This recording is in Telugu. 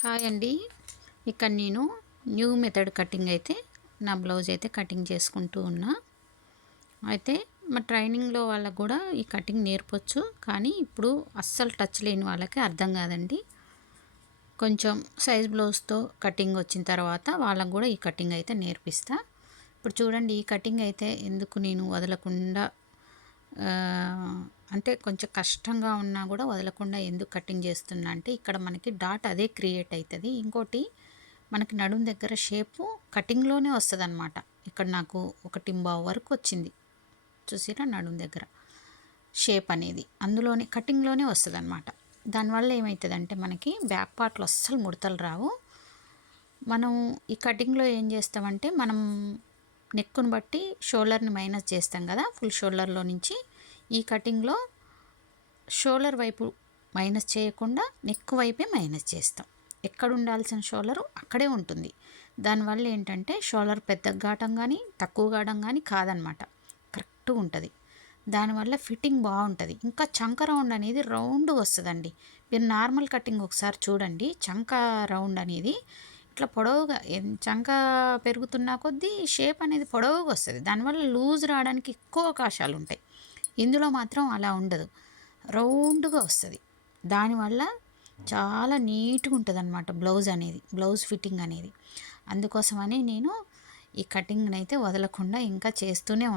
హాయ్ అండి. ఇక్కడ నేను న్యూ మెథడ్ కటింగ్ అయితే నా బ్లౌజ్ అయితే కటింగ్ చేసుకుంటూ ఉన్నా. అయితే మా ట్రైనింగ్లో వాళ్ళకు కూడా ఈ కటింగ్ నేర్పొచ్చు, కానీ ఇప్పుడు అస్సలు టచ్ లేని వాళ్ళకి అర్థం కాదండి. కొంచెం సైజ్ బ్లౌజ్తో కటింగ్ వచ్చిన తర్వాత వాళ్ళకు కూడా ఈ కటింగ్ అయితే నేర్పిస్తా. ఇప్పుడు చూడండి, ఈ కటింగ్ అయితే ఎందుకు నేను వదలకుండా, అంటే కొంచెం కష్టంగా ఉన్నా కూడా వదలకుండా ఎందుకు కటింగ్ చేస్తున్నా అంటే, ఇక్కడ మనకి డాట్ అదే క్రియేట్ అవుతుంది. ఇంకోటి మనకి నడుం దగ్గర షేపు కటింగ్లోనే వస్తుంది అనమాట. ఇక్కడ నాకు 1.5 వరకు వచ్చింది చూసిరా, నడుం దగ్గర షేప్ అనేది అందులోనే కటింగ్లోనే వస్తుంది అనమాట. దానివల్ల ఏమవుతుందంటే మనకి బ్యాక్ పార్ట్లో అస్సలు ముడతలు రావు. మనం ఈ కటింగ్లో ఏం చేస్తామంటే, మనం నెక్కును బట్టి షోల్డర్ని మైనస్ చేస్తాం కదా, ఫుల్ షోల్డర్లో నుంచి. ఈ కటింగ్లో షోల్డర్ వైపు మైనస్ చేయకుండా నెక్ వైపే మైనస్ చేస్తాం. ఎక్కడ ఉండాల్సిన షోల్డర్ అక్కడే ఉంటుంది. దానివల్ల ఏంటంటే షోల్డర్ పెద్ద ఘాటం కానీ తక్కువ ఘాటం కానీ కాదనమాట, కరెక్ట్గా ఉంటుంది. దానివల్ల ఫిట్టింగ్ బాగుంటుంది. ఇంకా చంక రౌండ్ అనేది రౌండ్ వస్తుందండి. మీరు నార్మల్ కటింగ్ ఒకసారి చూడండి, చంక రౌండ్ అనేది ఇట్లా పొడవుగా, చంక పెరుగుతున్న కొద్దీ షేప్ అనేది పొడవుగా వస్తుంది. దానివల్ల లూజ్ రావడానికి ఎక్కువ అవకాశాలు ఉంటాయి. ఇందులో మాత్రం అలా ఉండదు, రౌండ్గా వస్తుంది. దానివల్ల చాలా నీట్గా ఉంటుంది అన్నమాట బ్లౌజ్ అనేది, బ్లౌజ్ ఫిట్టింగ్ అనేది. అందుకోసమని నేను ఈ కటింగ్ని అయితే వదలకుండా ఇంకా చేస్తూనే ఉంటాను.